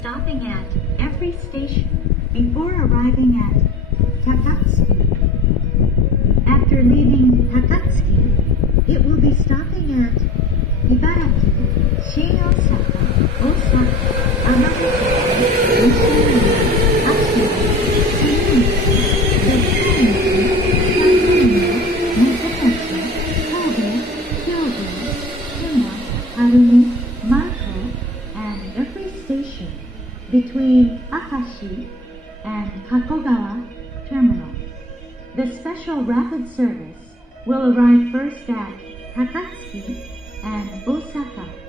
stopping at every station before arriving at Takatsuki. After leaving Takatsuki, it will be stopping at Ibaraki, Shin-Osaka, Osaka, Amagato, Yoshinoya, Achiro, Tsurugi, Yoshinoya, Kobe, Kyoto, Hima, Harumi, Mato, and every station between Akashi and Kakogawa Terminal. The special rapid service will arrive first at Takatsuki and Osaka.